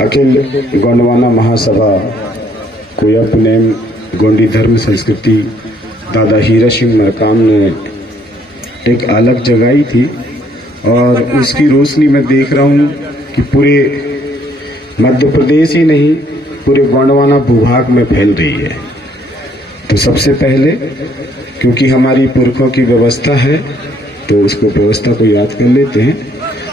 अखिल गोंडवाना महासभा कोयप name Gondi धर्म संस्कृति दादा हीरा सिंह मरकाम ने एक अलग जगाई थी और उसकी रोशनी में देख रहा हूँ कि पूरे मध्य प्रदेश ही नहीं पूरे गोंडवाना भूभाग में फैल रही है। तो सबसे पहले क्योंकि हमारी पुरखों की व्यवस्था है तो उसको व्यवस्था को याद कर लेते हैं।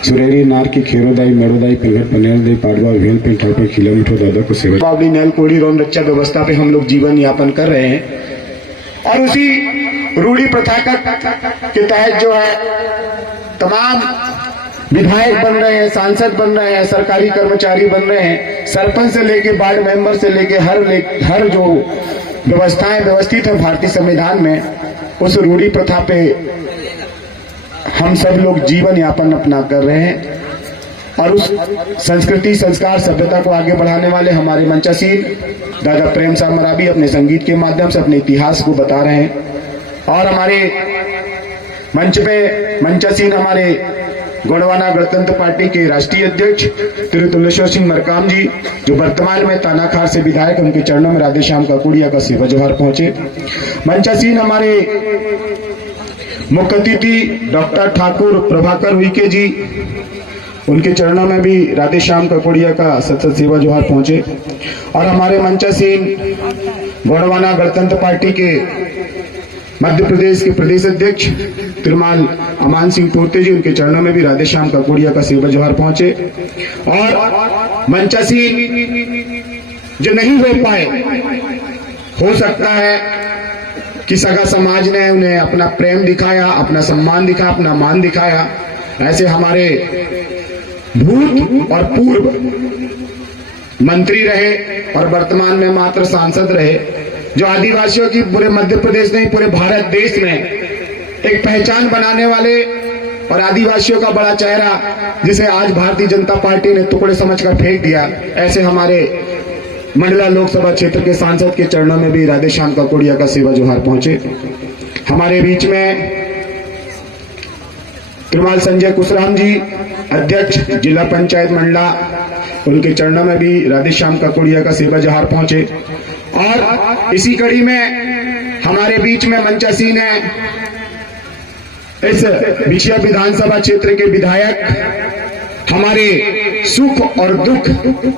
सुरेरी नार की खेरोदाई मेड़ोदाई पिंगट पनेल दे पाड़वा भेल पिन ठाकुर किलोमीटर दादा को सेवा बावली नैल कोड़ी रोन रक्षा व्यवस्था पे हम लोग जीवन यापन कर रहे हैं और उसी रूढ़ी प्रथा के तहत जो है तमाम विधायक बन रहे हैं, सांसद बन रहे हैं, सरकारी कर्मचारी बन रहे हैं, सरपंच से लेके वार्ड मेंबर से लेके हर जो व्यवस्थाएं व्यवस्थित है भारतीय संविधान में, उस रूढ़ी प्रथा पे हम सब लोग जीवन यापन अपना कर रहे हैं और उस संस्कृति संस्कार सभ्यता को आगे बढ़ाने वाले हमारे मंचासीन दादा प्रेम साहब मरावी अपने संगीत के माध्यम से अपने इतिहास को बता रहे हैं और हमारे मंच पे मंचासीन हमारे गोंडवाना गणतंत्र पार्टी के राष्ट्रीय अध्यक्ष तुलेश्वर सिंह मरकाम जी जो वर्तमान में तानाखार से विधायक, उनके चरणों में राधे श्याम काकुड़िया का सेवा जोहार पहुंचे। मंचासीन हमारे मुख्य अतिथि डॉक्टर ठाकुर प्रभाकर उइके जी, उनके चरणों में भी राधे श्याम काकुड़िया का सतत सेवा जोहार पहुंचे और हमारे मंचासीन गोंडवाना गणतंत्र पार्टी के मध्य प्रदेश के प्रदेश अध्यक्ष तिरुमाल अमान सिंह पोते जी, उनके चरणों में भी राधे श्याम काकुड़िया का सेवा जोहार पहुंचे और मंचासीन जो नहीं हो पाए, हो सकता है कि सगा समाज ने उन्हें अपना प्रेम दिखाया, अपना सम्मान दिखाया, अपना मान दिखाया, ऐसे हमारे भूत और पूर्व मंत्री रहे और वर्तमान में मात्र सांसद रहे, जो आदिवासियों की पूरे मध्य प्रदेश नहीं पूरे भारत देश में एक पहचान बनाने वाले और आदिवासियों का बड़ा चेहरा जिसे आज भारतीय जनता पार्टी ने टुकड़े समझकर फेंक दिया, ऐसे हमारे मंडला लोकसभा क्षेत्र के सांसद के चरणों में भी राधे श्याम काकुड़िया का सेवा जोहार पहुंचे। हमारे बीच में तिरुमाल संजय कुशराम जी, अध्यक्ष जिला पंचायत मंडला, उनके चरणों में भी राधे श्याम काकुड़िया का सेवा जोहार पहुंचे और इसी कड़ी में हमारे बीच में मंचासीन है इस बिछिया विधानसभा क्षेत्र के विधायक, हमारे सुख और दुख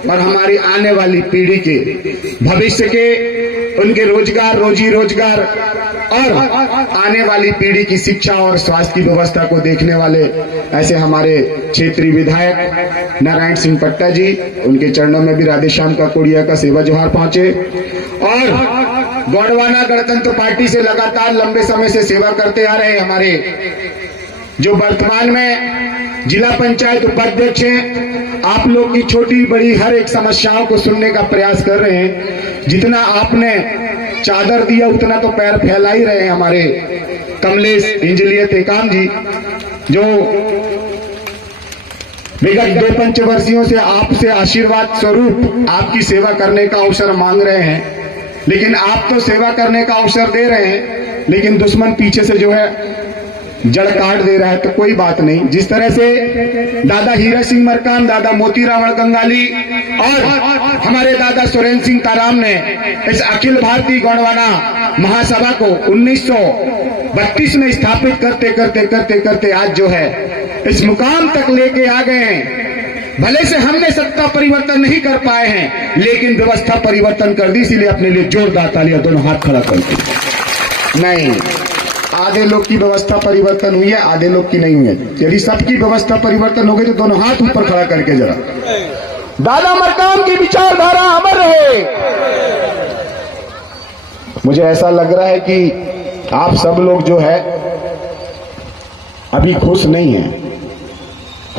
और हमारी आने वाली पीढ़ी के भविष्य के, उनके रोजगार रोजी रोजगार और आने वाली पीढ़ी की शिक्षा और स्वास्थ्य की व्यवस्था को देखने वाले ऐसे हमारे क्षेत्रीय विधायक नारायण सिंह पट्टा जी, उनके चरणों में भी राधे श्याम काकुड़िया का सेवा जोहार पहुंचे और गोंडवाना गणतंत्र पार्टी से लगातार लंबे समय से सेवा करते आ रहे हमारे जो वर्तमान में जिला पंचायत उपाध्यक्ष हैं, आप लोग की छोटी बड़ी हर एक समस्याओं को सुनने का प्रयास कर रहे हैं। जितना आपने चादर दिया उतना तो पैर फैला ही रहे हैं हमारे कमलेश इंजलियत एकाम जी, जो विगत 2 पंचवर्षीयों से आपसे आशीर्वाद स्वरूप आपकी सेवा करने का अवसर मांग रहे हैं, लेकिन आप तो सेवा करने का अवसर दे रहे हैं लेकिन दुश्मन पीछे से जो है जड़ काट दे रहा है। तो कोई बात नहीं, जिस तरह से दादा हीरा सिंह मरकाम, दादा मोती रावण कंगाली और हमारे दादा सुरेंद्र सिंह ताराम ने इस अखिल भारतीय गोंडवाना महासभा को 1932 में स्थापित करते करते करते करते आज जो है इस मुकाम तक लेके आ गए हैं। भले से हमने सत्ता परिवर्तन नहीं कर पाए हैं लेकिन व्यवस्था परिवर्तन कर दी, इसीलिए अपने लिए जोरदार तालियां दोनों हाथ खड़ा कर दी। नहीं, आधे लोग की व्यवस्था परिवर्तन हुई है, आधे लोग की नहीं हुई है। यदि सबकी व्यवस्था परिवर्तन हो गई तो दोनों हाथ ऊपर खड़ा करके जरा दादा मरकाम की विचारधारा अमर रहे। मुझे ऐसा लग रहा है कि आप सब लोग जो है अभी खुश नहीं हैं।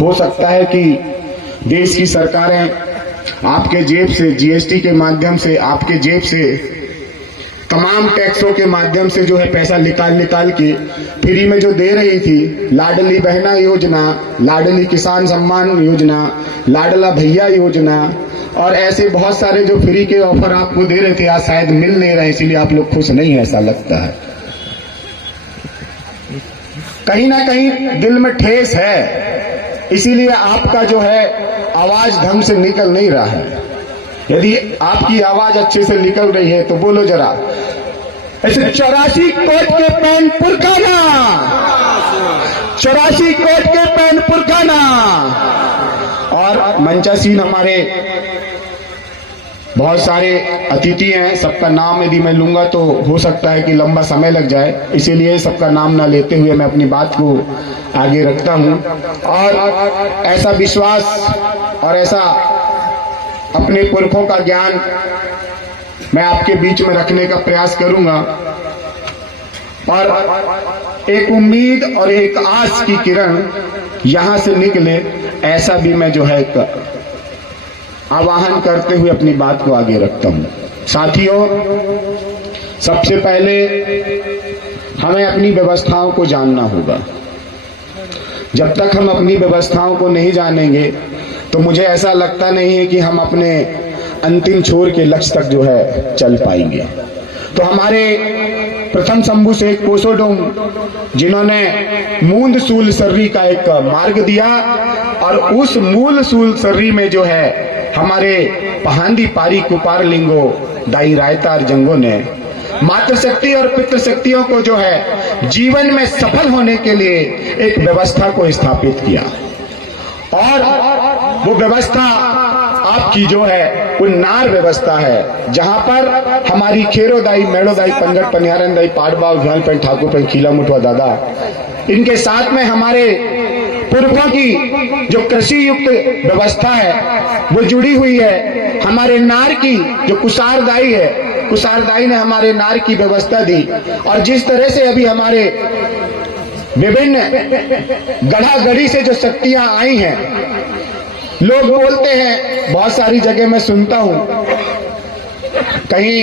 हो सकता है कि देश की सरकारें आपके जेब से जीएसटी के माध्यम से, आपके जेब से तमाम टैक्सों के माध्यम से जो है पैसा निकाल के फ्री में जो दे रही थी, लाडली बहना योजना, लाडली किसान सम्मान योजना, लाडला भैया योजना और ऐसे बहुत सारे जो फ्री के ऑफर आपको दे रहे थे, आज शायद मिल नहीं रहे, इसीलिए आप लोग खुश नहीं है, ऐसा लगता है। कहीं ना कहीं दिल में ठेस है, इसीलिए आपका जो है आवाज ढंग से निकल नहीं रहा है। यदि आपकी आवाज अच्छे से निकल रही है तो बोलो जरा। ऐसे 84 कोट के पैन पुरखाना, 84 कोट के पैन पुरखाना। और मंचासीन हमारे बहुत सारे अतिथि हैं, सबका नाम यदि मैं लूंगा तो हो सकता है कि लंबा समय लग जाए, इसीलिए सबका नाम ना लेते हुए मैं अपनी बात को आगे रखता हूं। और ऐसा विश्वास और ऐसा अपने पुरखों का ज्ञान मैं आपके बीच में रखने का प्रयास करूंगा, और एक उम्मीद और एक आस की किरण यहां से निकले, ऐसा भी मैं जो है आवाहन करते हुए अपनी बात को आगे रखता हूं। साथियों, सबसे पहले हमें अपनी व्यवस्थाओं को जानना होगा। जब तक हम अपनी व्यवस्थाओं को नहीं जानेंगे तो मुझे ऐसा लगता नहीं है कि हम अपने अंतिम छोर के लक्ष्य तक जो है चल पाएंगे। तो हमारे प्रथम शंभू शेख कोसोडोंग, जिन्होंने मूंद सूल सर्री का एक मार्ग दिया, और उस मूल सूल सर्री में जो है हमारे पहांदी पारी कुपार लिंगो दाई रायतार जंगों ने मातृशक्ति और पितृशक्तियों को जो है जीवन में सफल होने के लिए एक व्यवस्था को स्थापित किया। और वो व्यवस्था आपकी जो है वो नार व्यवस्था है, जहां पर हमारी खेरोदाई, मेड़ोदाई, पंगट, पनियारन दाई, पाटबाव, ध्यान पेन, ठाकुर पेन, खीला मुठवा दादा, इनके साथ में हमारे पुरखों की जो कृषि युक्त व्यवस्था है वो जुड़ी हुई है। हमारे नार की जो कुसारदाई है, कुसारदाई ने हमारे नार की व्यवस्था दी। और जिस तरह से अभी हमारे विभिन्न गढ़ा गढ़ी से जो शक्तियां आई हैं, लोग बोलते हैं, बहुत सारी जगह मैं सुनता हूं, कहीं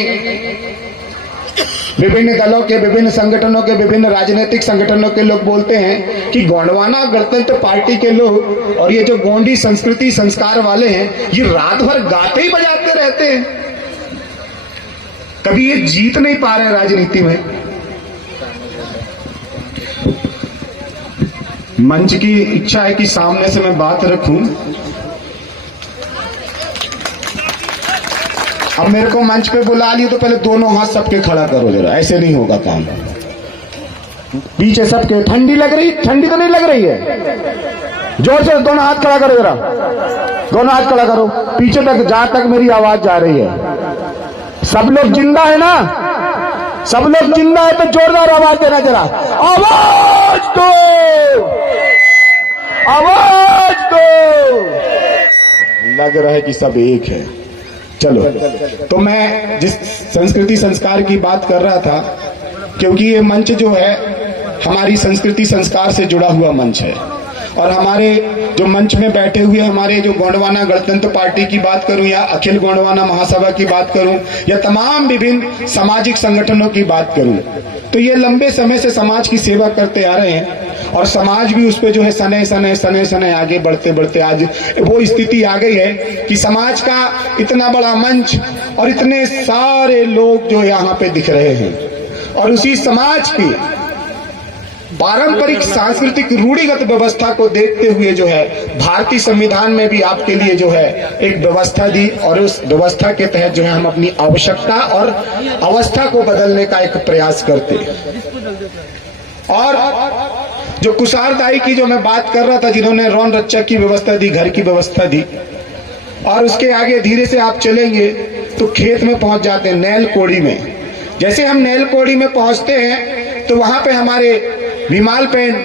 विभिन्न दलों के, विभिन्न संगठनों के, विभिन्न राजनीतिक संगठनों के लोग बोलते हैं कि गोंडवाना गणतंत्र पार्टी के लोग और ये जो गोंडी संस्कृति संस्कार वाले हैं, ये रात भर गाते ही बजाते रहते हैं, कभी ये जीत नहीं पा रहे राजनीति में। मंच की इच्छा है कि सामने से मैं बात रखूं। अब मेरे को मंच पे बुला लिया तो पहले दोनों हाथ सबके खड़ा करो जरा, ऐसे नहीं होगा काम। पीछे सबके ठंडी लग रही, ठंडी तो नहीं लग रही है? जोर से दोनों हाथ खड़ा करो जरा, दोनों हाथ खड़ा करो पीछे तक, जहां तक मेरी आवाज जा रही है। सब लोग जिंदा है ना? सब लोग जिंदा है तो जोरदार आवाज देना जरा। आवाज दो, आवाज दो। लग रहा है कि सब एक है। चलो, तो मैं जिस संस्कृति संस्कार की बात कर रहा था, क्योंकि ये मंच जो है हमारी संस्कृति संस्कार से जुड़ा हुआ मंच है, और हमारे जो मंच में बैठे हुए हमारे जो गोंडवाना गणतंत्र पार्टी की बात करूं, या अखिल गोंडवाना महासभा की बात करूं, या तमाम विभिन्न सामाजिक संगठनों की बात करूं, तो ये लंबे समय से समाज की सेवा करते आ रहे हैं, और समाज भी उस पे जो है सने आगे बढ़ते बढ़ते आज वो स्थिति आ गई है कि समाज का इतना बड़ा मंच और इतने सारे लोग जो यहाँ पे दिख रहे हैं, और उसी समाज की पारंपरिक सांस्कृतिक रूढ़िगत व्यवस्था को देखते हुए जो है भारतीय संविधान में भी आपके लिए जो है एक व्यवस्था दी, और उस व्यवस्था के तहत जो है हम अपनी आवश्यकता और अवस्था को बदलने का एक प्रयास करते हैं। और जो कुसारदाई की जो मैं बात कर रहा था, जिन्होंने रौन रच्चा की व्यवस्था दी, घर की व्यवस्था दी, और उसके आगे धीरे से आप चलेंगे तो खेत में पहुंच जाते हैं, नैल कोड़ी में। जैसे हम नैल कोड़ी में पहुंचते हैं तो वहां पे हमारे भीमाल पेन,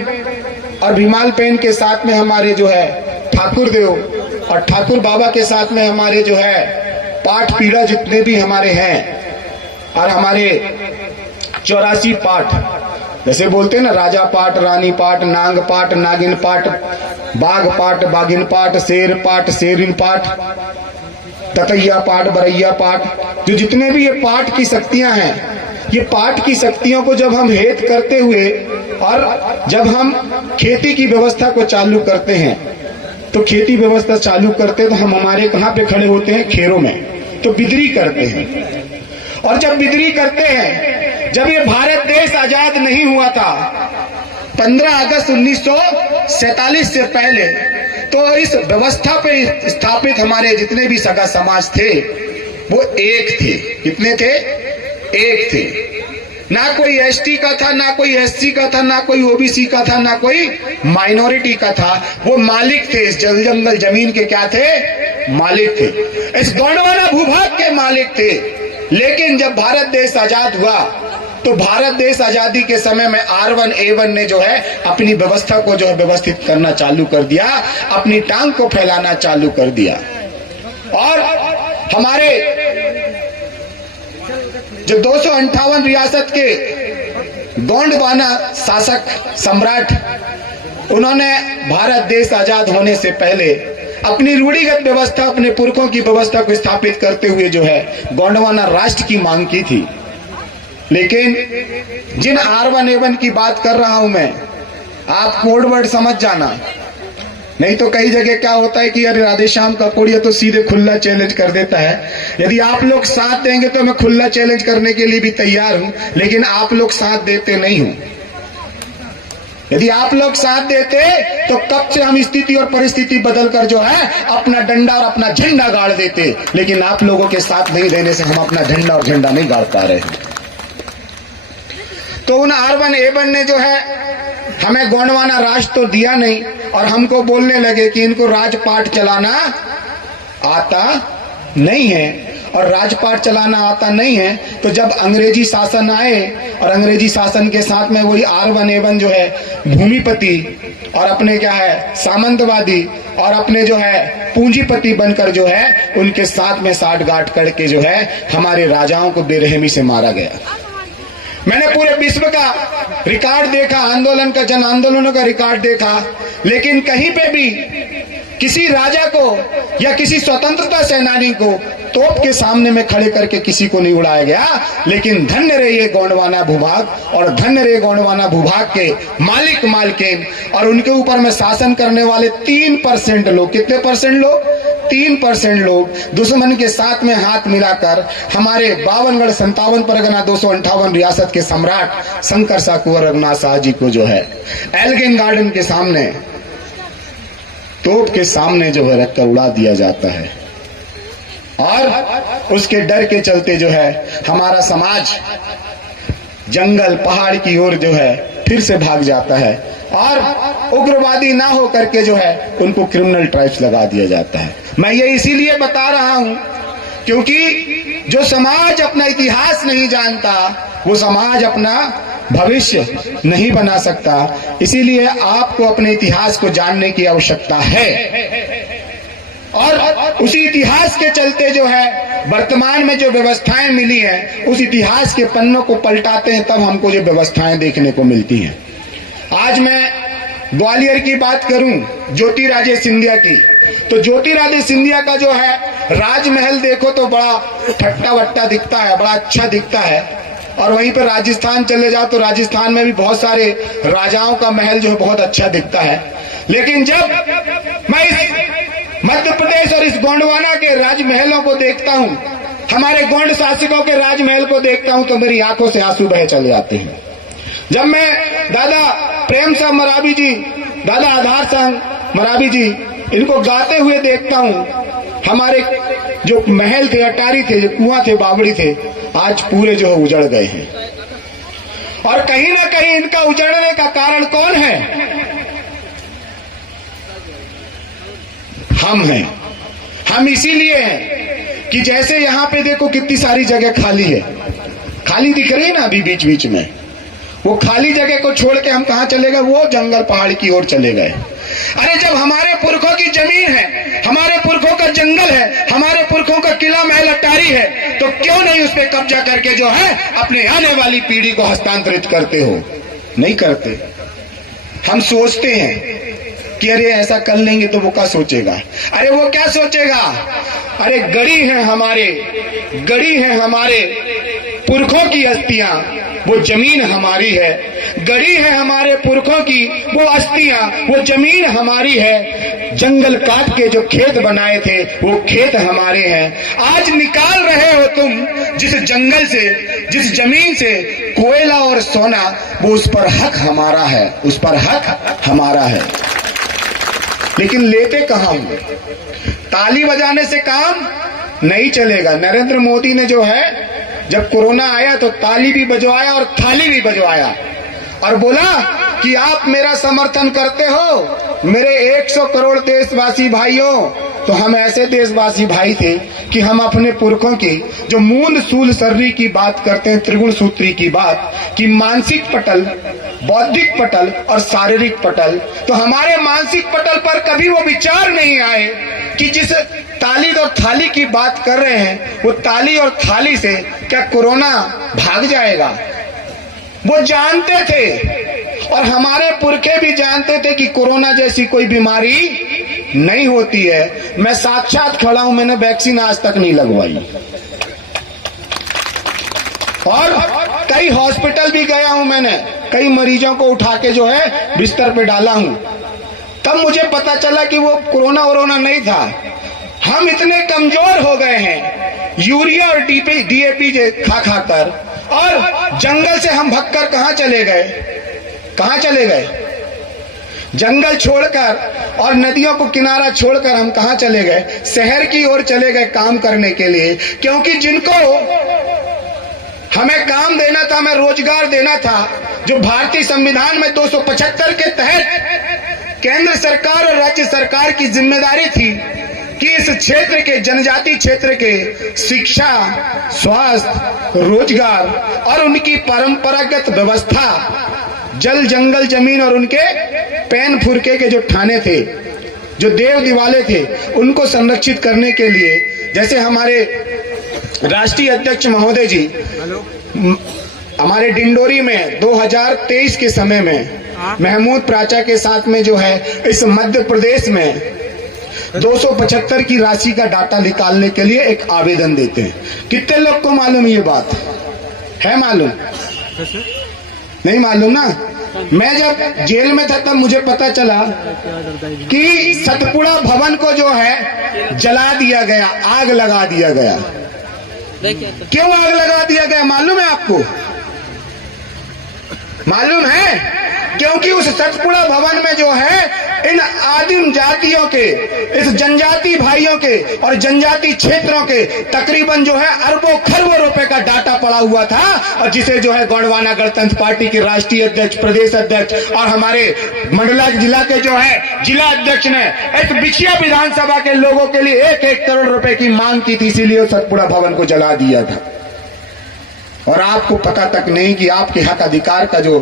और भीमाल पेन के साथ में हमारे जो है ठाकुर देव, और ठाकुर बाबा के साथ में हमारे जो है पाठ पीड़ा जितने भी हमारे हैं, और हमारे 84 पाठ, जैसे बोलते हैं ना, राजा पाठ, रानी पाठ, नांग पाठ, नागिन पाठ, बाघ पाठ, बाघिन पाठ, शेर पाठ, शेरिन पाठ, ततैया पाठ, बरैया पाठ, जो जितने भी ये पाठ की शक्तियां हैं, ये पाठ की शक्तियों को जब हम हेत करते हुए और जब हम खेती की व्यवस्था को चालू करते हैं, तो खेती व्यवस्था चालू करते हैं तो हम हमारे कहाँ पे खड़े होते हैं? खेरों में। तो बिदरी करते हैं, और जब बिदरी करते हैं, जब ये भारत देश आजाद नहीं हुआ था, 15 अगस्त 1947 से पहले तो इस व्यवस्था पे स्थापित हमारे जितने भी सगा समाज थे वो एक थे। कितने थे? एक थे। ना कोई एसटी का था, ना कोई एससी का था, ना कोई ओबीसी का था, ना कोई माइनॉरिटी का था। वो मालिक थे, इस जंगल जमीन के क्या थे? मालिक थे। इस गोंडवाना भूभाग के मालिक थे। लेकिन जब भारत देश आजाद हुआ तो भारत देश आजादी के समय में R1 A1 ने जो है अपनी व्यवस्था को जो है व्यवस्थित करना चालू कर दिया, अपनी टांग को फैलाना चालू कर दिया। और हमारे जो 258 रियासत के गोंडवाना शासक सम्राट, उन्होंने भारत देश आजाद होने से पहले अपनी रूढ़िगत व्यवस्था, अपने पुरखों की व्यवस्था को स्थापित करते हुए जो है गोंडवाना राष्ट्र की मांग की थी। लेकिन जिन R1 A1 की बात कर रहा हूं मैं, आप कोड वर्ड समझ जाना, नहीं तो कई जगह क्या होता है कि अरे राधेश्याम का कोडिया तो सीधे खुला चैलेंज कर देता है। यदि आप लोग साथ देंगे तो मैं खुला चैलेंज करने के लिए भी तैयार हूं, लेकिन आप लोग साथ देते नहीं हो। यदि आप लोग साथ देते तो कब से हम स्थिति और परिस्थिति बदलकर जो है अपना डंडा और अपना झंडा गाड़ देते। लेकिन आप लोगों के साथ नहीं देने से हम अपना झंडा और झंडा नहीं गाड़ पा रहे। तो उन R1 A1 ने जो है हमें गोंडवाना राष्ट्र तो दिया नहीं, और हमको बोलने लगे कि इनको राजपाट चलाना आता नहीं है। और राजपाट चलाना आता नहीं है तो जब अंग्रेजी शासन आए और अंग्रेजी शासन के साथ में वही R1 A1 जो है भूमिपति और अपने क्या है सामंतवादी और अपने जो है पूंजीपति बनकर जो है उनके साथ में साठगांठ करके जो है हमारे राजाओं को बेरहमी से मारा गया। मैंने पूरे विश्व का रिकॉर्ड देखा, आंदोलन का, जन आंदोलनों का रिकॉर्ड देखा, लेकिन कहीं पे भी किसी राजा को या किसी स्वतंत्रता सेनानी को तोप के सामने में खड़े करके किसी को नहीं उड़ाया गया। लेकिन धन्य रहे ये गोंडवाना भूभाग और धन्य रहे गोंडवाना भूभाग के मालिक मालकिन और उनके ऊपर में शासन करने वाले 3% लोग। कितने परसेंट लोग? 3% लोग दुश्मन के साथ में हाथ मिलाकर हमारे 52गढ़ 57 परगना 258 रियासत के सम्राट शंकर शाह कुंवर रघुनाथ शाह जी को जो है एल्गिन गार्डन के सामने तोप के सामने जो है रखकर उड़ा दिया जाता है। और उसके डर के चलते जो है हमारा समाज जंगल पहाड़ की ओर जो है फिर से भाग जाता है और उग्रवादी ना हो करके जो है उनको क्रिमिनल ट्राइब्स लगा दिया जाता है। मैं ये इसीलिए बता रहा हूं क्योंकि जो समाज अपना इतिहास नहीं जानता वो समाज अपना भविष्य नहीं बना सकता। इसीलिए आपको अपने इतिहास को जानने की आवश्यकता है और उसी इतिहास के चलते जो है वर्तमान में जो व्यवस्थाएं मिली हैं उस इतिहास के पन्नों को पलटाते हैं तब हमको जो व्यवस्थाएं देखने को मिलती हैं। आज मैं ग्वालियर की बात करूं ज्योतिराजे सिंधिया की, तो ज्योतिराजे सिंधिया का जो है राजमहल देखो तो बड़ा ठट्टा वट्टा दिखता है, बड़ा अच्छा दिखता है। और वहीं पर राजस्थान चले जाओ तो राजस्थान में भी बहुत सारे राजाओं का महल जो है बहुत अच्छा दिखता है। लेकिन जब मैं इस मध्य प्रदेश और इस गोंडवाना के राजमहलों को देखता हूं, हमारे गोंड शासकों के राजमहल को देखता हूं तो मेरी आंखों से आंसू बह चले आते हैं। जब मैं दादा प्रेम साहब मरावी जी, दादा आधार साहब मरावी जी इनको गाते हुए देखता हूं, हमारे जो महल थे, अटारी थे, जो कुआं थे, बावड़ी थे, आज पूरे जो है उजड़ गए हैं। और कहीं ना कहीं इनका उजड़ने का कारण कौन है? हम हैं। हम इसीलिए हैं कि जैसे यहां पे देखो कितनी सारी जगह खाली है, खाली दिख रही है ना अभी बीच बीच में, वो खाली जगह को छोड़ के हम कहां चले गए? वो जंगल पहाड़ की ओर चले गए। अरे जब हमारे पुरखों की जमीन है, हमारे पुरखों का जंगल है, हमारे पुरखों का किला महल अटारी है, तो क्यों नहीं उस पर कब्जा करके जो है अपने आने वाली पीढ़ी को हस्तांतरित करते हो? नहीं करते। हम सोचते हैं कि अरे ऐसा कर लेंगे तो वो क्या सोचेगा? अरे वो क्या सोचेगा? अरे गड़ी है हमारे पुरखों की अस्थियां, वो जमीन हमारी है। गड़ी है हमारे पुरखों की वो अस्थियां, वो जमीन हमारी है। जंगल काट के जो खेत बनाए थे वो खेत हमारे हैं। आज निकाल रहे हो तुम जिस जंगल से, जिस जमीन से कोयला और सोना, वो उस पर हक हमारा है, उस पर हक हमारा है। लेकिन लेते कहां हूं? ताली बजाने से काम नहीं चलेगा। नरेंद्र मोदी ने जो है, जब कोरोना आया तो ताली भी बजवाया और थाली भी बजवाया और बोला कि आप मेरा समर्थन करते हो मेरे 100 करोड़ देशवासी भाइयों। तो हम ऐसे देशवासी भाई थे कि हम अपने पुरखों की जो मूंद सूल सर्री की बात करते हैं, त्रिगुण सूत्री की बात, कि मानसिक पटल, बौद्धिक पटल और शारीरिक पटल, तो हमारे मानसिक पटल पर कभी वो विचार नहीं आए कि जिस ताली और थाली की बात कर रहे हैं, वो ताली और थाली से क्या कोरोना भाग जाएगा? वो जानते थे और हमारे पुरखे भी जानते थे कि कोरोना जैसी कोई बीमारी नहीं होती है। मैं साक्षात खड़ा हूं, मैंने वैक्सीन आज तक नहीं लगवाई और कई हॉस्पिटल भी गया हूं, मैंने कई मरीजों को उठा के जो है बिस्तर पे डाला हूं। तब मुझे पता चला कि वो कोरोना नहीं था। हम इतने कमजोर हो गए हैं यूरिया और डीएपी खा खाकर, और जंगल से हम भगकर कहां चले गए? जंगल छोड़कर और नदियों को किनारा छोड़कर हम कहां चले गए? शहर की ओर चले गए काम करने के लिए, क्योंकि जिनको हमें काम देना था, हमें रोजगार देना था, जो भारतीय संविधान में 275 के तहत केंद्र सरकार और राज्य सरकार की जिम्मेदारी थी कि इस क्षेत्र के, जनजाति क्षेत्र के शिक्षा, स्वास्थ्य, रोजगार और उनकी परंपरागत व्यवस्था, जल, जंगल, जमीन और उनके पैन फुरके के जो ठाने थे, जो देव दिवाले थे, उनको संरक्षित करने के लिए, जैसे हमारे राष्ट्रीय अध्यक्ष महोदय जी हमारे डिंडोरी में 2023 के समय में महमूद प्राचा के साथ में जो है इस मध्य प्रदेश में 275 की राशि का डाटा निकालने के लिए एक आवेदन देते हैं। कितने लोग को मालूम ये बात है? मालूम नहीं? मालूम ना। मैं जब जेल में था तब मुझे पता चला कि सतपुड़ा भवन को जो है जला दिया गया, आग लगा दिया गया। क्यों आग लगा दिया गया मालूम है आपको? मालूम है? क्योंकि उस सतपुड़ा भवन में जो है इन आदिम जातियों के, इस जनजाति भाइयों के और जनजाति क्षेत्रों के तकरीबन जो है अरबों खरबों रुपए का डाटा पड़ा हुआ था, और जिसे जो है गोंडवाना गणतंत्र पार्टी के राष्ट्रीय अध्यक्ष, प्रदेश अध्यक्ष और हमारे मंडला जिला के जो है जिला अध्यक्ष ने एक बिछिया विधानसभा के लोगों के लिए 1-1 करोड़ रुपए की मांग की थी, इसीलिए सतपुड़ा भवन को जला दिया था। और आपको पता तक नहीं कि आपके हक अधिकार का जो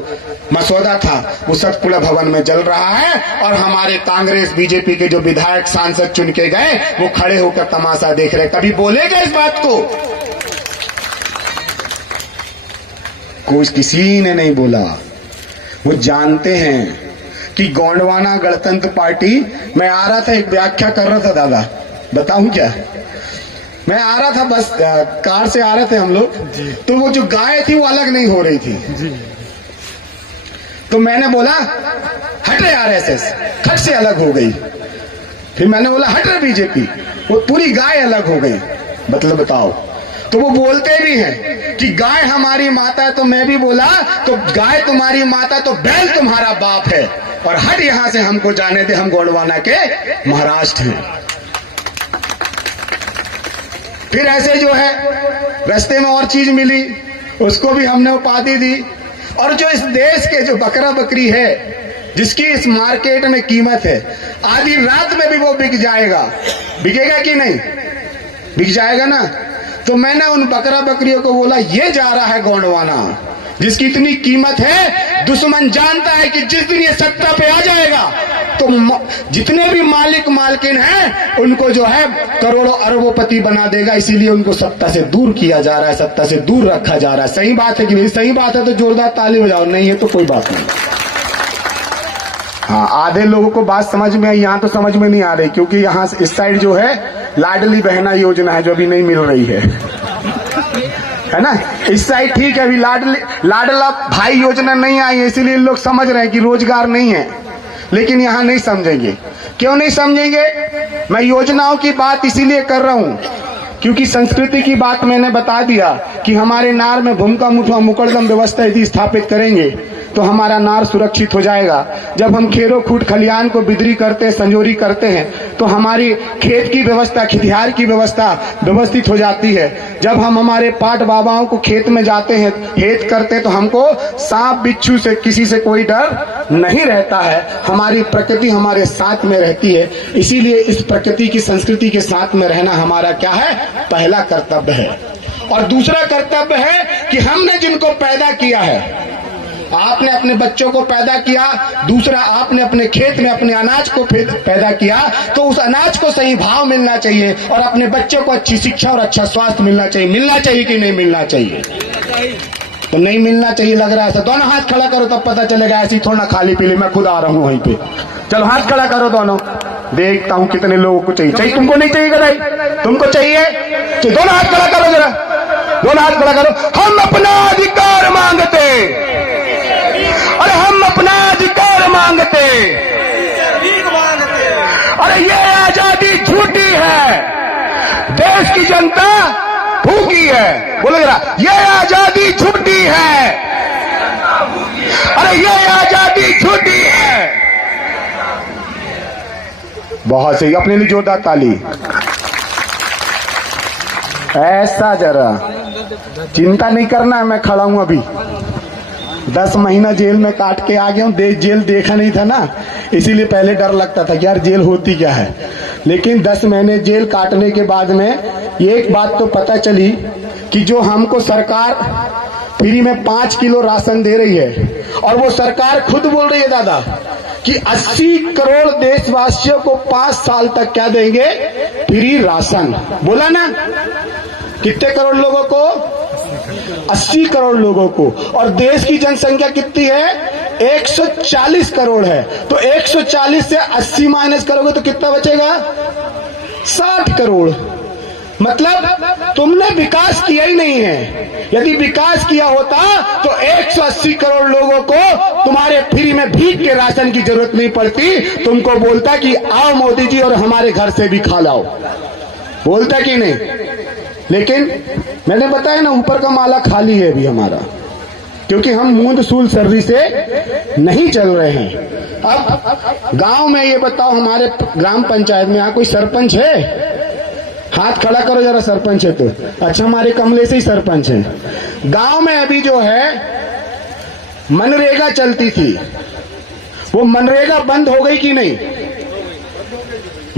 मसौदा था वो सतपुड़ा भवन में जल रहा है, और हमारे कांग्रेस बीजेपी के जो विधायक सांसद चुन के गए वो खड़े होकर तमाशा देख रहे। कभी बोलेगा इस बात को? कुछ किसी ने नहीं बोला। वो जानते हैं कि गोंडवाना गणतंत्र पार्टी, मैं आ रहा था, एक व्याख्या कर रहा था दादा, बताऊं क्या? मैं आ रहा था, बस कार से आ रहे थे हम लोग, तो वो जो गाय थी वो अलग नहीं हो रही थी, तो मैंने बोला हट रे आरएसएस, खट से अलग हो गई। फिर मैंने बोला हट रे बीजेपी, वो पूरी गाय अलग हो गई। मतलब बताओ। तो वो बोलते भी हैं कि गाय हमारी माता है, तो मैं भी बोला तो गाय तुम्हारी माता तो बैल तुम्हारा बाप है, और हट यहां से, हमको जाने दे, हम गोंडवाना के महाराष्ट्र हैं। फिर ऐसे जो है रास्ते में और चीज मिली, उसको भी हमने उपाधि दी। और जो इस देश के जो बकरा बकरी है, जिसकी इस मार्केट में कीमत है, आधी रात में भी वो बिक जाएगा। बिकेगा कि नहीं? बिक जाएगा ना। तो मैंने उन बकरा बकरियों को बोला ये जा रहा है गोंडवाना, जिसकी इतनी कीमत है, दुश्मन जानता है कि जिस दिन ये सत्ता पे आ जाएगा तो जितने भी मालिक मालकिन हैं उनको जो है करोड़ों अरबोपति बना देगा। इसीलिए उनको सत्ता से दूर किया जा रहा है, सत्ता से दूर रखा जा रहा है। सही बात है कि नहीं? सही बात है तो जोरदार ताली बजाओ, नहीं है तो कोई बात नहीं। हाँ, आधे लोगों को बात समझ में आई, यहाँ तो समझ में नहीं आ रही, क्योंकि यहाँ इस साइड जो है लाडली बहना योजना है जो अभी नहीं मिल रही है ना। इस साइड ठीक है, अभी लाडला भाई योजना नहीं आई है, इसीलिए लोग समझ रहे हैं कि रोजगार नहीं है, लेकिन यहाँ नहीं समझेंगे। क्यों नहीं समझेंगे? मैं योजनाओं की बात इसीलिए कर रहा हूँ क्योंकि संस्कृति की बात मैंने बता दिया कि हमारे नार में भूमिका मुठवा मुकरदम व्यवस्था यदि स्थापित करेंगे तो हमारा नार सुरक्षित हो जाएगा। जब हम खेरों खूट खलियान को बिदरी करते हैं, संजोरी करते हैं, तो हमारी खेत की व्यवस्था, खितिहार की व्यवस्था व्यवस्थित हो जाती है। जब हम हमारे पाट बाबाओं को खेत में जाते हैं, हेत करते हैं, तो हमको सांप बिच्छू से, किसी से कोई डर नहीं रहता है। हमारी प्रकृति हमारे साथ में रहती है। इसीलिए इस प्रकृति की, संस्कृति के साथ में रहना हमारा क्या है, पहला कर्तव्य है। और दूसरा कर्तव्य है कि हमने जिनको पैदा किया है, आपने अपने बच्चों को पैदा किया, दूसरा आपने अपने खेत में अपने अनाज को पैदा किया, तो उस अनाज को सही भाव मिलना चाहिए और अपने बच्चों को अच्छी शिक्षा और अच्छा स्वास्थ्य मिलना चाहिए। मिलना चाहिए कि नहीं मिलना चाहिए? तो नहीं मिलना चाहिए लग रहा है ऐसा। दोनों हाथ खड़ा करो तब पता चलेगा, ऐसी थोड़ा खाली पीली। मैं खुद आ रहा हूँ वहीं पे। चलो हाथ खड़ा करो दोनों, देखता हूँ कितने लोगों को चाहिए। चाहिए तुमको? नहीं चाहिए गदाई? तुमको चाहिए? दोनों हाथ खड़ा करो जरा, दोनों हाथ खड़ा करो। हम अपना अधिकार मांगते, अरे हम अपना अधिकार मांगते, अरे ये आजादी झूठी है, देश की जनता भूखी है। बोलो जरा, ये आजादी झूठी है, अरे ये आजादी झूठी है। बहुत सही, अपने लिए जोरदार ताली। ऐसा जरा चिंता नहीं करना, मैं खड़ा हूं अभी। 10 महीना जेल में काट के आ गया हूं। जेल देखा नहीं था ना, इसीलिए पहले डर लगता था कि यार जेल होती क्या है। लेकिन 10 महीने जेल काटने के बाद में एक बात तो पता चली कि जो हमको सरकार फ्री में 5 किलो राशन दे रही है, और वो सरकार खुद बोल रही है दादा कि 80 करोड़ देशवासियों को 5 साल तक क्या देंगे, फ्री राशन। बोला ना, कितने करोड़ लोगों को? 80 करोड़ लोगों को। और देश की जनसंख्या कितनी है? 140 करोड़ है। तो 140 से 80 माइनस करोगे तो कितना बचेगा? 60 करोड़। मतलब तुमने विकास किया ही नहीं है। यदि विकास किया होता तो 180 करोड़ लोगों को तुम्हारे फ्री में भीख के राशन की जरूरत नहीं पड़ती। तुमको बोलता कि आओ मोदी जी और हमारे घर से भी खा लाओ, बोलता कि नहीं? लेकिन मैंने बताया ना, ऊपर का माला खाली है अभी हमारा, क्योंकि हम मूंद सूल सर्री से नहीं चल रहे हैं। अब गांव में ये बताओ, हमारे ग्राम पंचायत में यहाँ कोई सरपंच है? हाथ खड़ा करो जरा, सरपंच है तो। अच्छा, हमारे कमले से ही सरपंच है। गांव में अभी जो है मनरेगा चलती थी, वो मनरेगा बंद हो गई कि नहीं?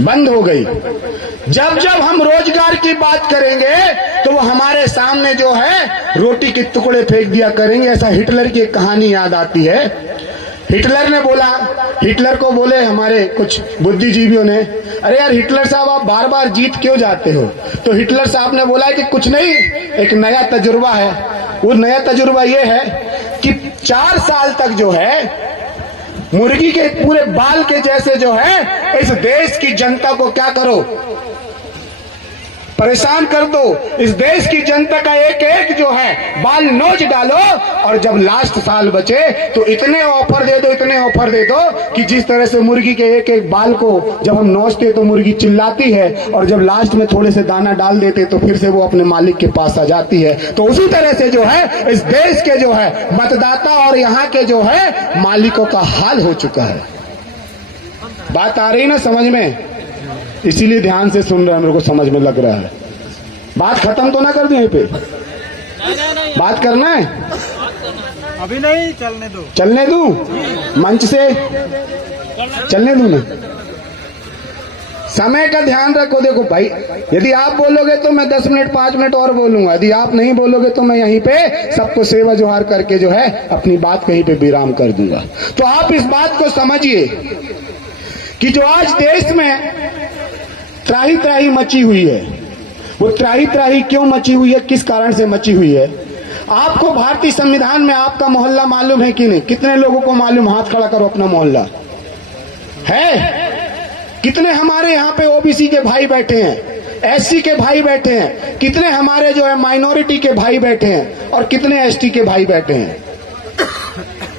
बंद हो गई। जब जब हम रोजगार की बात करेंगे तो वो हमारे सामने जो है रोटी के टुकड़े फेंक दिया करेंगे। ऐसा हिटलर की एक कहानी याद आती है। हिटलर ने बोला, हिटलर को बोले हमारे कुछ बुद्धिजीवियों ने, अरे यार हिटलर साहब आप बार बार जीत क्यों जाते हो? तो हिटलर साहब ने बोला कि कुछ नहीं, एक नया तजुर्बा है। वो नया तजुर्बा ये है कि 4 साल तक जो है मुर्गी के पूरे बाल के जैसे जो है इस देश की जनता को क्या करो, परेशान कर दो। इस देश की जनता का एक एक जो है बाल नोच डालो, और जब लास्ट साल बचे तो इतने ऑफर दे दो, इतने ऑफर दे दो कि जिस तरह से मुर्गी के एक एक बाल को जब हम नोचते तो मुर्गी चिल्लाती है, और जब लास्ट में थोड़े से दाना डाल देते तो फिर से वो अपने मालिक के पास आ जाती है। तो उसी तरह से जो है इस देश के जो है मतदाता और यहाँ के जो है मालिकों का हाल हो चुका है। बात आ रही ना समझ में? इसीलिए ध्यान से सुन रहे हैं, मेरे को समझ में लग रहा है। बात खत्म तो ना कर दूं यहीं पे? नहीं। बात करना है अभी नहीं, चलने दो। चलने दूं? मंच से चलने दूं ना? समय का ध्यान रखो। देखो भाई, यदि आप बोलोगे तो मैं 10 मिनट 5 मिनट और बोलूंगा, यदि आप नहीं बोलोगे तो मैं यहीं पे सबको सेवा जोहार करके जो है अपनी बात कहीं पे विराम कर दूंगा। तो आप इस बात को समझिए कि जो आज देश में त्राही त्राही मची हुई है, वो त्राही त्राही क्यों मची हुई है, किस कारण से मची हुई है? आपको भारतीय संविधान में आपका मोहल्ला मालूम है कि नहीं? कितने लोगों को मालूम? हाथ खड़ा करो अपना मोहल्ला है। कितने हमारे यहाँ पे ओबीसी के भाई बैठे हैं, एससी के भाई बैठे हैं, कितने हमारे जो है माइनॉरिटी के भाई बैठे हैं, और कितने एसटी के भाई बैठे हैं?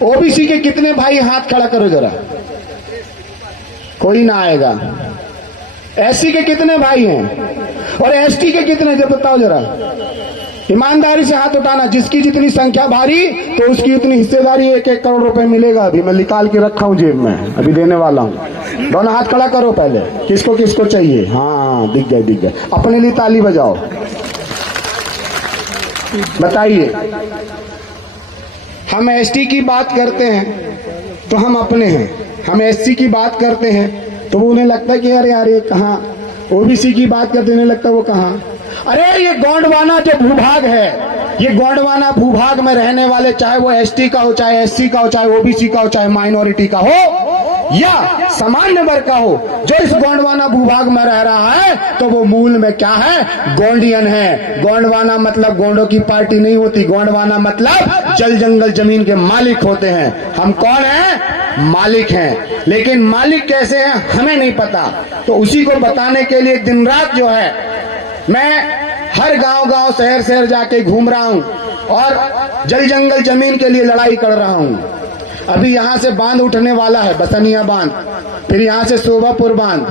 ओबीसी के कितने भाई? हाथ खड़ा करो जरा, कोई ना आएगा। एससी के कितने भाई हैं और एसटी के कितने, जब बताओ जरा। ईमानदारी से हाथ उठाना, जिसकी जितनी संख्या भारी तो उसकी उतनी हिस्सेदारी। 1-1 करोड़ रुपए मिलेगा। अभी मैं निकाल के रखा हूं जेब में, अभी देने वाला हूं। दोनों हाथ खड़ा करो पहले, किसको किसको चाहिए। हाँ, दिख गए दिख गए। अपने लिए ताली बजाओ। बताइए, हम एसटी की बात करते हैं तो हम अपने हैं, हम एससी की बात करते हैं तो उन्हें लगता है कि अरे यार ये कहाँ, ओबीसी की बात करते उन्हें लगता है वो कहाँ। अरे ये गोंडवाना जो भूभाग है, ये गोंडवाना भूभाग में रहने वाले, चाहे वो एसटी का हो, चाहे एससी का हो, चाहे ओबीसी का हो, चाहे माइनॉरिटी का हो या सामान्य वर्ग का हो, जो इस गोंडवाना भूभाग में रह रहा है तो वो मूल में क्या है, गोंडियन है। गोंडवाना मतलब गोंडों की पार्टी नहीं होती, गोंडवाना मतलब जल जंगल जमीन के मालिक होते हैं। हम कौन हैं, मालिक हैं। लेकिन मालिक कैसे हैं हमें नहीं पता, तो उसी को बताने के लिए दिन रात जो है मैं हर गांव गांव शहर शहर जाके घूम रहा हूं और जल जंगल जमीन के लिए लड़ाई कर रहा हूं। अभी यहां से बांध उठने वाला है, बसनिया बांध, फिर यहां से शोभापुर बांध,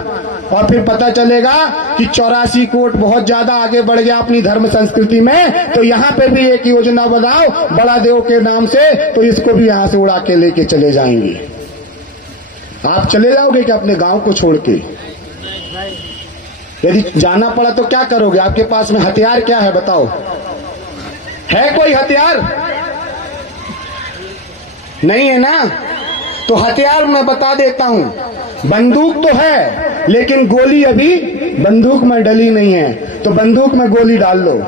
और फिर पता चलेगा कि 84 कोट बहुत ज्यादा आगे बढ़ गया अपनी धर्म संस्कृति में, तो यहाँ पे भी एक योजना बनाओ बड़ा देव के नाम से, तो इसको भी यहां से उड़ा के लेके चले जाएंगे। आप चले जाओगे क्या अपने गांव को छोड़ के? यदि जाना पड़ा तो क्या करोगे? आपके पास में हथियार क्या है बताओ? है कोई हथियार? नहीं है ना? तो हथियार मैं बता देता हूं। बंदूक तो है लेकिन गोली अभी बंदूक में डली नहीं है, तो बंदूक में गोली डाल लो।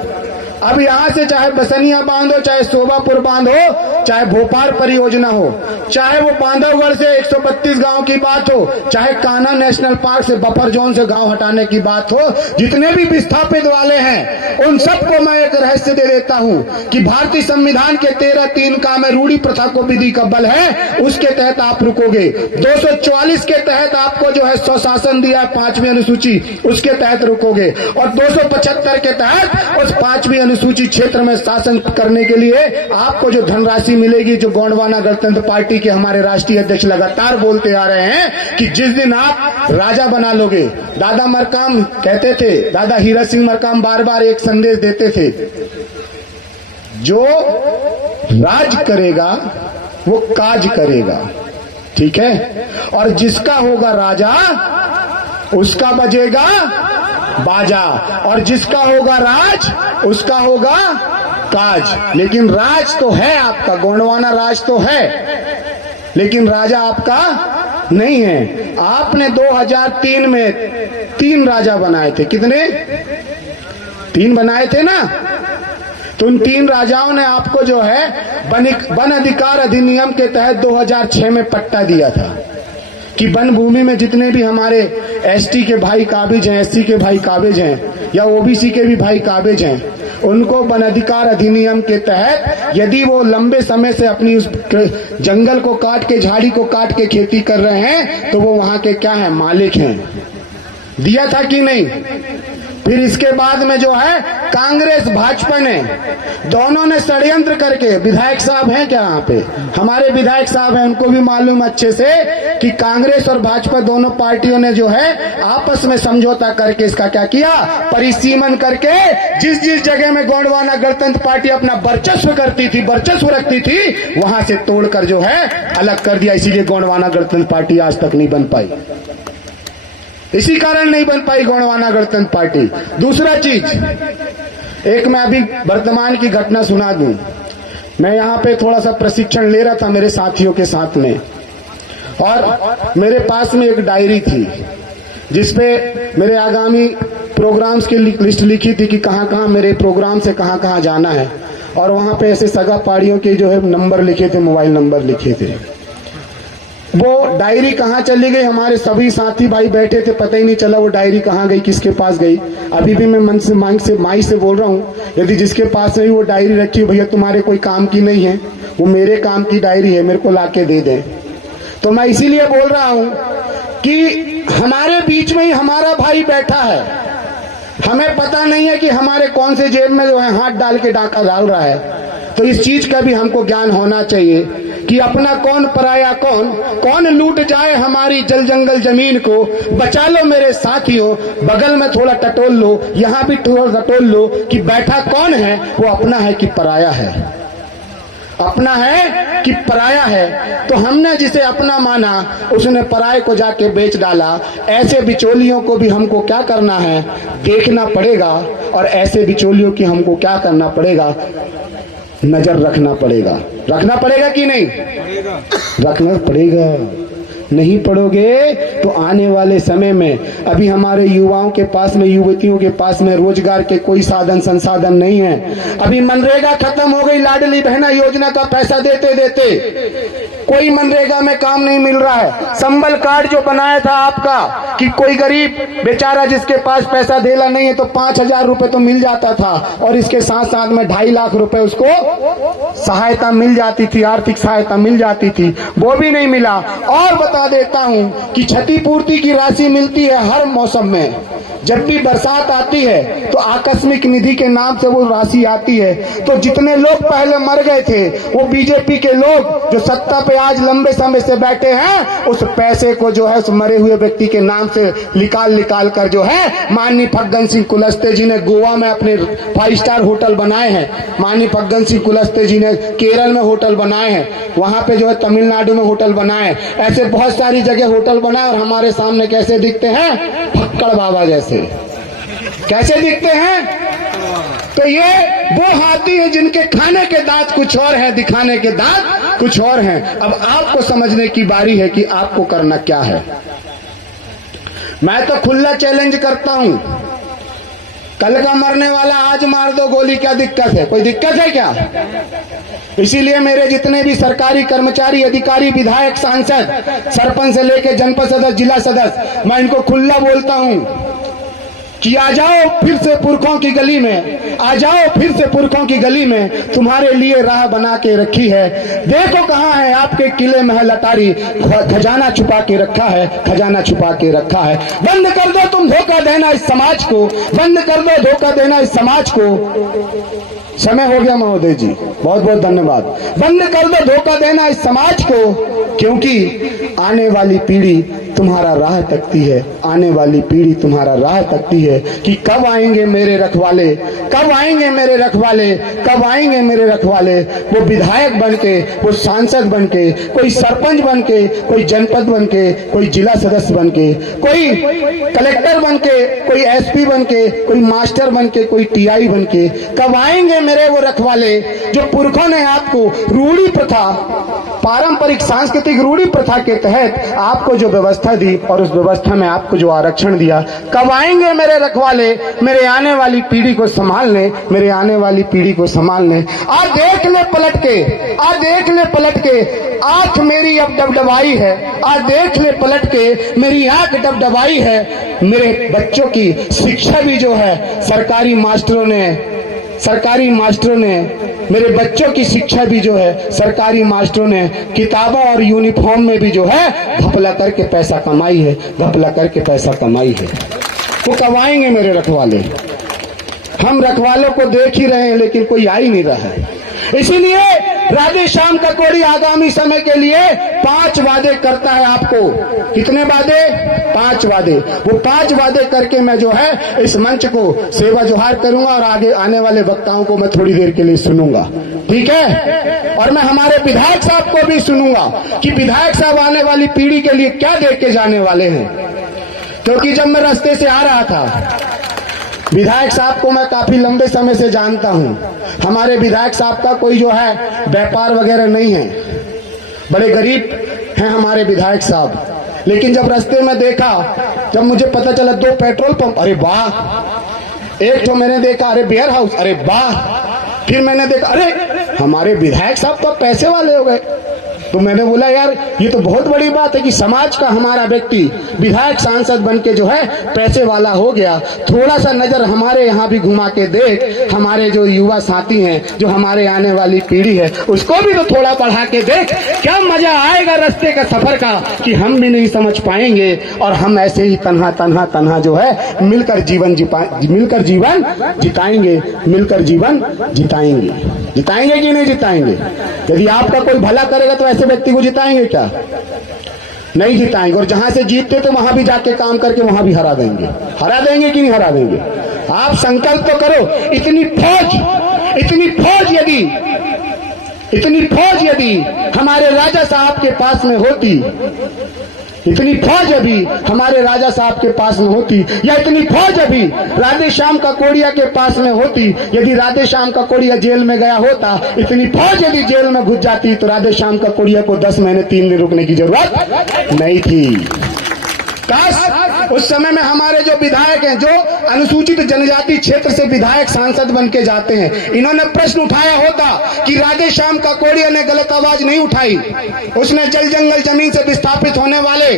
अब यहां से चाहे बसनिया बांध हो, चाहे शोभापुर बांध हो, चाहे भोपाल परियोजना हो, चाहे वो बांधवगढ़ से 132 गांव की बात हो, चाहे कान्हा नेशनल पार्क से बफर जोन से गांव हटाने की बात हो, जितने भी विस्थापित वाले हैं उन सबको मैं एक रहस्य दे देता हूं कि भारतीय संविधान के 13(3) का में रूढ़ी प्रथा को विधि का बल है, उसके तहत आप रुकोगे। 244 के तहत आपको जो है स्वशासन दिया है 5वीं अनुसूची, उसके तहत रुकोगे, और 275 के तहत उस 5वीं अनुसूची क्षेत्र में शासन करने के लिए आपको जो धनराशि मिलेगी, जो गोंडवाना गणतंत्र पार्टी के हमारे राष्ट्रीय अध्यक्ष लगातार बोलते आ रहे हैं कि जिस दिन आप राजा बना लोगे। दादा मरकाम कहते थे, दादा हीरा सिंह मरकाम बार बार एक संदेश देते थे, जो राज करेगा वो काज करेगा, ठीक है, और जिसका होगा राजा उसका बजेगा बाजा, और जिसका होगा राज उसका होगा काज। लेकिन राज तो है आपका, गोंडवाना राज तो है, लेकिन राजा आपका नहीं है। आपने 2003 में 3 राजा बनाए थे। कितने? 3 बनाए थे ना? तो उन 3 राजाओं ने आपको जो है वन अधिकार अधिनियम के तहत 2006 में पट्टा दिया था कि वन भूमि में जितने भी हमारे एसटी के भाई काबिज हैं, एससी के भाई काबिज हैं, या ओबीसी के भी भाई काबिज हैं, उनको वन अधिकार अधिनियम के तहत यदि वो लंबे समय से अपनी उस जंगल को काट के, झाड़ी को काट के खेती कर रहे हैं, तो वो वहां के क्या है, मालिक हैं। दिया था कि नहीं? फिर इसके बाद में जो है कांग्रेस भाजपा ने दोनों ने षड्यंत्र करके, विधायक साहब हैं क्या यहाँ पे, हमारे विधायक साहब हैं, उनको भी मालूम अच्छे से कि कांग्रेस और भाजपा दोनों पार्टियों ने जो है आपस में समझौता करके इसका क्या किया, परिसीमन करके, जिस जिस जगह में गोंडवाना गणतंत्र पार्टी अपना वर्चस्व करती थी, वर्चस्व रखती थी, वहां से तोड़कर जो है अलग कर दिया। इसीलिए गोंडवाना गणतंत्र पार्टी आज तक नहीं बन पाई, इसी कारण नहीं बन पाई गोंडवाना गणतंत्र पार्टी। दूसरा चीज, एक मैं अभी वर्तमान की घटना सुना दूं। मैं यहाँ पे थोड़ा सा प्रशिक्षण ले रहा था मेरे साथियों के साथ में, और मेरे पास में एक डायरी थी जिसपे मेरे आगामी प्रोग्राम्स की लिस्ट लिखी थी कि कहाँ कहाँ मेरे प्रोग्राम से कहाँ कहाँ जाना है, और वहां पे ऐसे सगा पाड़ियों के जो है नंबर लिखे थे, मोबाइल नंबर लिखे थे। वो डायरी कहाँ चली गई, हमारे सभी साथी भाई बैठे थे, पता ही नहीं चला वो डायरी कहाँ गई, किसके पास गई। अभी भी मैं मन से माई से बोल रहा हूँ, यदि जिसके पास नहीं वो डायरी रखी, भैया तुम्हारे कोई काम की नहीं है, वो मेरे काम की डायरी है, मेरे को लाके दे दें। तो मैं इसीलिए बोल रहा हूँ कि हमारे बीच में ही हमारा भाई बैठा है, हमें पता नहीं है कि हमारे कौन से जेब में जो है हाथ डाल के डाका डाल रहा है। तो इस चीज का भी हमको ज्ञान होना चाहिए कि कि अपना कौन पराया कौन, कौन लूट जाए हमारी जल जंगल जमीन को। बचा लो मेरे साथियों, बगल में थोड़ा टटोल लो, यहाँ भी थोड़ा टटोल लो कि बैठा कौन है, वो अपना है कि पराया है, अपना है कि पराया है। तो हमने जिसे अपना माना उसने पराये को जाके बेच डाला। ऐसे बिचौलियों को भी हमको क्या करना है, देखना पड़ेगा, और ऐसे बिचौलियों की हमको क्या करना पड़ेगा, नजर रखना पड़ेगा। रखना पड़ेगा कि नहीं? रखना पड़ेगा। नहीं पढ़ोगे तो आने वाले समय में, अभी हमारे युवाओं के पास में, युवतियों के पास में रोजगार के कोई साधन संसाधन नहीं है। अभी मनरेगा खत्म हो गई, लाडली बहना योजना का पैसा देते देते कोई मनरेगा में काम नहीं मिल रहा है। संबल कार्ड जो बनाया था आपका कि कोई गरीब बेचारा जिसके पास पैसा देला नहीं है तो 5,000 रुपए तो मिल जाता था, और इसके साथ साथ में 2.5 लाख रुपए उसको सहायता मिल जाती थी, आर्थिक सहायता मिल जाती थी, वो भी नहीं मिला। और बता देता हूं कि क्षतिपूर्ति की राशि मिलती है हर मौसम में। जब भी बरसात आती है तो आकस्मिक निधि के नाम से वो राशि आती है। तो जितने लोग पहले मर गए थे, वो बीजेपी के लोग जो सत्ता पे आज लंबे समय से बैठे हैं, उस पैसे को जो है उस मरे हुए व्यक्ति के नाम से निकाल कर जो है माननीय फग्गन सिंह कुलस्ते जी ने गोवा में अपने 5 स्टार होटल बनाए हैं, माननीय फग्गन सिंह कुलस्ते जी ने केरल में होटल बनाए हैं, वहां पे जो है तमिलनाडु में होटल बनाए, ऐसे बहुत सारी जगह होटल बनाए। और हमारे सामने कैसे दिखते हैं, फक्कड़ बाबा जैसे कैसे दिखते हैं। तो ये वो हाथी है जिनके खाने के दांत कुछ और हैं, दिखाने के दांत कुछ और हैं। अब आपको समझने की बारी है कि आपको करना क्या है। मैं तो खुला चैलेंज करता हूं, कल का मरने वाला आज मार दो गोली, क्या दिक्कत है? कोई दिक्कत है क्या? इसीलिए मेरे जितने भी सरकारी कर्मचारी, अधिकारी, विधायक, सांसद, सरपंच से लेकर जनपद सदस्य, जिला सदस्य, मैं इनको खुला बोलता हूं कि आ जाओ फिर से पुरखों की गली में, आ जाओ फिर से पुरखों की गली में, तुम्हारे लिए राह बना के रखी है। देखो कहाँ है आपके किले में है लटारी, खजाना छुपा के रखा है, खजाना छुपा के रखा है। बंद कर दो तुम धोखा देना इस समाज को, बंद कर दो धोखा देना इस समाज को। समय हो गया महोदय जी, बहुत बहुत धन्यवाद। बंद कर दो धोखा देना इस समाज को, क्योंकि आने वाली पीढ़ी तुम्हारा राह तकती है, आने वाली पीढ़ी तुम्हारा राह तकती है कि कब आएंगे मेरे रखवाले, कब आएंगे मेरे रखवाले, कब आएंगे मेरे रखवाले। वो विधायक बनके, वो सांसद बनके, कोई सरपंच बनके, कोई जनपद बनके, कोई जिला सदस्य बनके, कोई कलेक्टर बनके, कोई एसपी बनके, कोई मास्टर बनके, कोई टीआई बनके, कब आएंगे मेरे वो रखवाले जो पुरखों ने आपको रूढ़ी प्रथा, पारंपरिक सांस्कृतिक रूढ़ी प्रथा के तहत आपको जो व्यवस्था दी और उस व्यवस्था में आपको जो आरक्षण दिया। कब आएंगे मेरे रखवाले मेरे आने वाली पीढ़ी को संभालने, मेरे आने वाली पीढ़ी को संभालने। आज देख ले पलट के, आज देख ले पलट के, आंख मेरी अब डबडबाई है, आज देख ले पलट के मेरी आंख डबडबाई है। मेरे बच्चों की शिक्षा भी जो है सरकारी मास्टरों ने मेरे बच्चों की शिक्षा भी जो है सरकारी मास्टरों ने किताबों और यूनिफॉर्म में भी जो है घपला करके पैसा कमाई है, घपला करके पैसा कमाई है। वो कब आएंगे मेरे रखवाले? हम रखवालों को देख ही रहे हैं लेकिन कोई आ ही नहीं रहा है। इसीलिए राधे श्याम ककोड़ी आगामी समय के लिए 5 वादे करता है आपको। कितने वादे? 5 वादे। वो 5 वादे करके मैं जो है इस मंच को सेवा जोहार करूंगा और आगे आने वाले वक्ताओं को मैं थोड़ी देर के लिए सुनूंगा, ठीक है? और मैं हमारे विधायक साहब को भी सुनूंगा कि विधायक साहब आने वाली पीढ़ी के लिए क्या देख के जाने वाले हैं। क्योंकि जब मैं रास्ते से आ रहा था, विधायक साहब को मैं काफी लंबे समय से जानता हूं। हमारे विधायक साहब का कोई जो है व्यापार वगैरह नहीं है, बड़े गरीब हैं हमारे विधायक साहब। लेकिन जब रास्ते में देखा, जब मुझे पता चला 2 पेट्रोल पंप, अरे वाह। एक तो मैंने देखा अरे वेयर हाउस, अरे वाह। फिर मैंने देखा अरे हमारे विधायक साहब तो पैसे वाले हो गए। तो मैंने बोला यार ये तो बहुत बड़ी बात है कि समाज का हमारा व्यक्ति विधायक सांसद बनके जो है पैसे वाला हो गया। थोड़ा सा नजर हमारे यहाँ भी घुमा के देख, हमारे जो युवा साथी हैं, जो हमारे आने वाली पीढ़ी है, उसको भी तो थोड़ा बढ़ा के देख। क्या मजा आएगा रास्ते का सफर का कि हम भी नहीं समझ पाएंगे और हम ऐसे ही तन्हा जो है मिलकर जीवन जिताएंगे, मिलकर जीवन जिताएंगे। जिताएंगे कि नहीं जिताएंगे? यदि आपका कोई भला करेगा तो ऐसे व्यक्ति को जिताएंगे क्या? नहीं जिताएंगे। और जहां से जीतते तो वहां भी जाके काम करके वहां भी हरा देंगे। हरा देंगे कि नहीं हरा देंगे? आप संकल्प तो करो। इतनी फौज यदि हमारे राजा साहब के पास में होती, इतनी फौज अभी हमारे राजा साहब के पास में होती, या इतनी फौज अभी राधे श्याम काकोड़िया के पास में होती, यदि राधे श्याम काकोड़िया जेल में गया होता, इतनी फौज यदि जेल में घुस जाती तो राधे श्याम काकोड़िया को 10 महीने 3 दिन रुकने की जरूरत नहीं थी। काश उस समय में हमारे जो विधायक हैं, जो अनुसूचित जनजाति क्षेत्र से विधायक सांसद बन के जाते हैं, इन्होंने प्रश्न उठाया होता कि राधे श्याम काकोड़िया ने गलत आवाज नहीं उठाई। उसने जल जंगल जमीन से विस्थापित होने वाले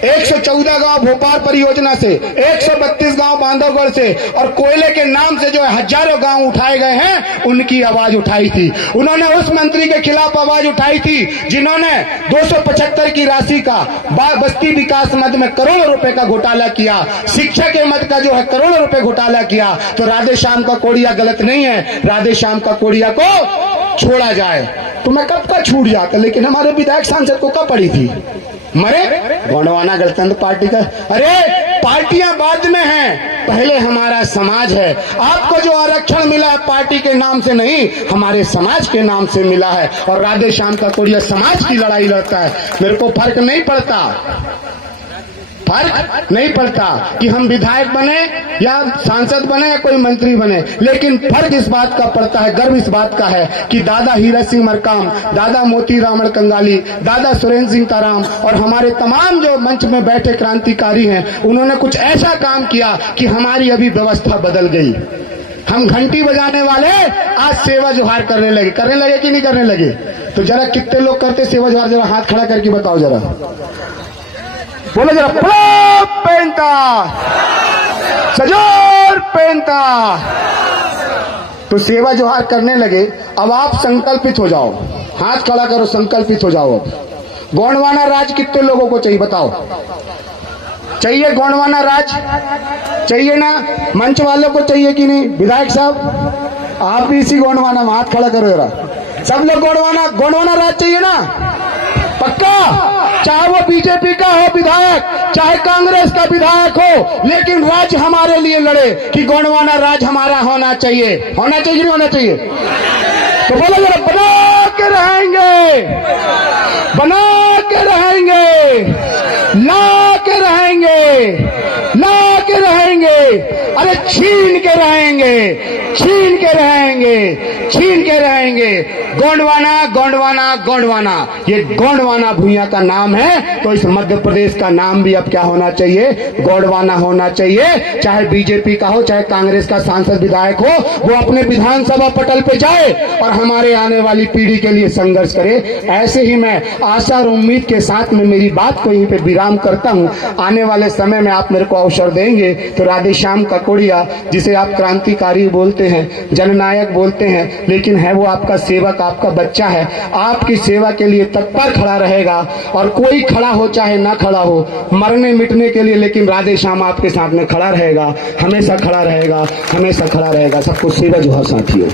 114 गांव भोपाल परियोजना से, 132 गांव बांधवगढ़ से और कोयले के नाम से जो हजारों गांव उठाए गए हैं, उनकी आवाज उठाई थी। उन्होंने उस मंत्री के खिलाफ आवाज उठाई थी जिन्होंने 275 की राशि का बस्ती विकास मद में करोड़ों रुपए का घोटाला किया, शिक्षा के मद का जो है करोड़ों रुपए घोटाला किया। तो राधे श्याम काकोड़िया गलत नहीं है, राधे श्याम काकोड़िया को छोड़ा जाए। तो मैं कब का छूट जाता, लेकिन हमारे विधायक सांसद को कब पड़ी थी? मरे गोंडवाना गणतंत्र पार्टी का। अरे पार्टियां बाद में हैं, पहले हमारा समाज है। आपको जो आरक्षण मिला है पार्टी के नाम से नहीं, हमारे समाज के नाम से मिला है। और राधे श्याम काकोड़िया समाज की लड़ाई लड़ता है। मेरे को फर्क नहीं पड़ता कि हम विधायक बने या सांसद बने या कोई मंत्री बने, लेकिन फर्क इस बात का पड़ता है, गर्व इस बात का है कि दादा हीरा सिंह मरकाम, दादा मोती रामण कंगाली, दादा सुरेंद्र सिंह ताराम और हमारे तमाम जो मंच में बैठे क्रांतिकारी हैं, उन्होंने कुछ ऐसा काम किया कि हमारी अभी व्यवस्था बदल गई। हम घंटी बजाने वाले आज सेवा जोहार करने लगे कि नहीं करने लगे? तो जरा कितने लोग करते सेवा जोहार? जरा हाथ खड़ा करके बताओ, जरा बोलो जरा। पेंटा सजोर पेंटा। तो सेवा जोहार करने लगे। अब आप संकल्पित हो जाओ, हाथ खड़ा करो, संकल्पित हो जाओ। अब गोंडवाना राज कितने लोगों को चाहिए बताओ? चाहिए गोंडवाना राज? चाहिए ना? मंच वालों को चाहिए कि नहीं? विधायक साहब आप भी इसी गोंडवाना में हाथ खड़ा करो जरा। सब लोग गोंडवाना राज चाहिए ना? पक्का? चाहे वो बीजेपी का हो विधायक, चाहे कांग्रेस का विधायक हो, लेकिन राज्य हमारे लिए लड़े कि गोंडवाना राज हमारा होना चाहिए। होना चाहिए नहीं होना चाहिए? तो बोलो जरा, बना के रहेंगे, बना के रहेंगे, ला के रहेंगे, ला के रहेंगे। अरे छीन के रहेंगे, छीन के रहेंगे, छीन के रहेंगे। गोंडवाना गोंडवाना गोंडवाना, ये गोंडवाना भूया का नाम है। तो इस मध्य प्रदेश का नाम भी अब क्या होना चाहिए? गोंडवाना होना चाहिए। चाहे बीजेपी का हो, चाहे कांग्रेस का सांसद विधायक हो, वो अपने विधानसभा पटल पे जाए और हमारे आने वाली पीढ़ी के लिए संघर्ष करे। ऐसे ही मैं आशा और उम्मीद के साथ में मेरी बात को यहीं पे विराम करता हूँ। आने वाले समय में आप मेरे को अवसर देंगे तो राधे श्याम काकोड़िया, जिसे आप क्रांतिकारी बोलते हैं, जननायक बोलते हैं, लेकिन है वो आपका सेवक, आपका बच्चा है। आपकी सेवा के लिए तत्पर खड़ा रहेगा। और कोई खड़ा हो चाहे ना खड़ा हो, मरने मिटने के लिए, लेकिन राधे श्याम आपके साथ में खड़ा रहेगा, हमेशा खड़ा रहेगा, हमेशा खड़ा रहेगा। सबको सेवा जोहार साथियों।